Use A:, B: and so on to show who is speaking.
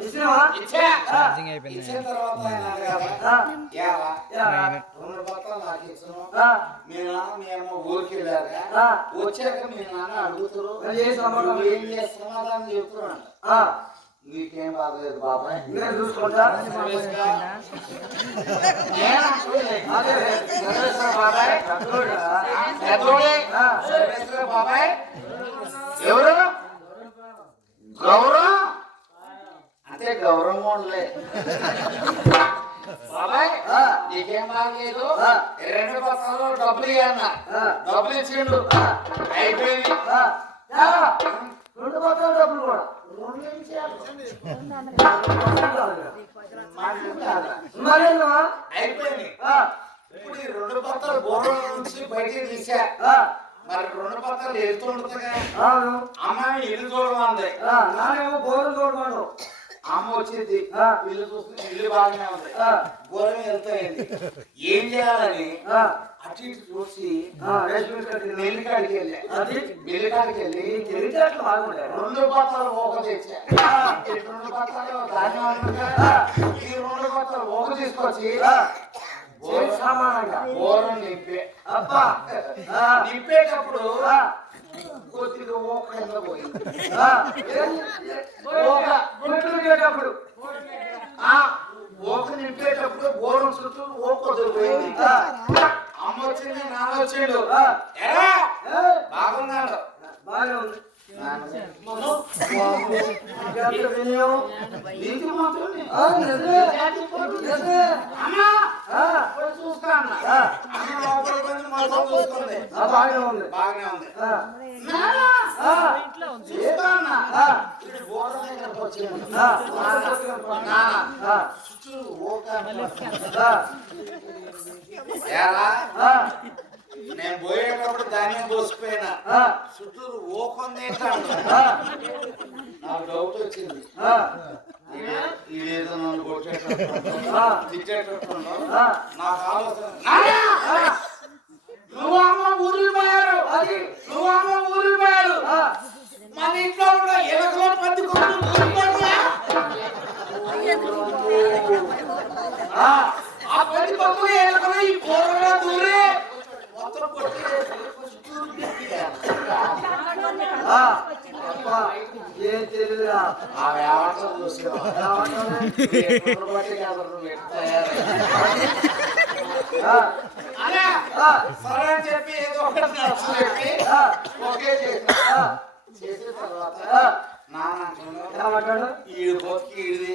A: ఇచ్చినావా?
B: ఇచ్చా
A: ఆ,
C: ఛార్జింగ్ అయిపోయింది
B: ఇచ్చిన తర్వాత ఆయన అడగాలా?
A: ఆ,
B: ఏవా?
A: ఏవా?
B: రెండు బత్తాలు నాకు ఇచ్చును.
A: ఆ,
B: మీ నాన్న మీ అమ్మ ఊరికి వెళ్ళారు
A: ఆ.
B: వచ్చాక మీ నాన్న అడుగుతారు
A: మరి ఏ సమాధానం?
B: నువ్వు ఏం చేస్తున్నావు అని చెప్తున్నాను
A: ఆ,
B: నీకేం బాగలేదు బాబాయ్
A: నేను చూసుకుంటా
B: సర్వేశ్వర. నేను అంటున్నా. అదే, సర్వేశ్వర బాబాయ్ పెద్దోడే.
A: ఆ.
B: సర్వేశ్వర బాబాయ్ ఎవరు గౌరవం అంటే గౌరవం ఉండలే. నీకేం బాగలేదు రెండు బస్సాలు డబ్బులు ఇవ్వన్న. డబ్బులు ఇచ్చిండు. అయిపోయింది?
A: రెండు బత్తాలు డబ్బులు కూడా. మరేనా?
B: అయిపోయింది.
A: ఆ,
B: ఇప్పుడు ఈ రెండు బత్తాలు బోర్డు నుంచి బయటికి తీసా. మరి రెండు వెళ్తుండగా
A: అవును.
B: అమ్మాయి ఇల్లు చూడమంది.
A: నానేమో బోరు చూడమను
B: అమ్మ వచ్చింది. ఇల్లు చూస్తే ఇల్లు బాగానే ఉంది. ఘోరం వెళ్తాయండి ఏం చేయాలని అటు ఇటు చూసి నెల్లి కాడికి వెళ్ళా? నెల్లి కాడికి వెళ్ళి రెండు బత్తాలు ఓక తెచ్చా. రెండు బత్తాలు ధాన్యం ఈ రెండు బత్తాలు ఓక తీసుకొచ్చి
A: సమానంగా.
B: ఘోరం నింపే
A: అబ్బా. ఆ,
B: కొద్దిగా ఓక కింద పోయింది.
A: ఆ, ఓక
B: ఆ నింపేటప్పుడు ఘోరం చుట్టూ ఓక వదిలిపోయింది అమ్మ వచ్చింది నాన్న వచ్చిండు. బాగున్నాడు.
A: బాగానే ఉంది.
B: పోయి చూస్తా అన్న
A: బాగానే ఉంది.
B: బాగానే నేను పోయేటప్పుడు ధాన్యం పోసిపోయినా
A: ఆ,
B: చుట్టూరు ఓకొంది నాకు డౌట్ వచ్చింది.
A: ఆ,
B: నువ్వు అమ్మ ఊరికి పోయారు.
A: అది.
B: నువ్వు అమ్మ ఊరికి పోయారు.
A: ఆ,
B: మన ఇంట్లో ఉన్న ఎలకలో పత్తి కొట్టు ఊరికి పోయారుగా?
A: ఆ,
B: ఆ పది పప్పులు ఎలకలు ఈ కూరలో దూరి మొత్తం
A: ఏం తెలియదురా.
B: ఆ
A: ఆ,
B: సరే అని చెప్పి ఏదో ఒకటి నచ్చ చెప్పి
A: ఆ,
B: ఓకే చేసిన తర్వాత. నాన్న ఈడు బొక్కి ఈడిది.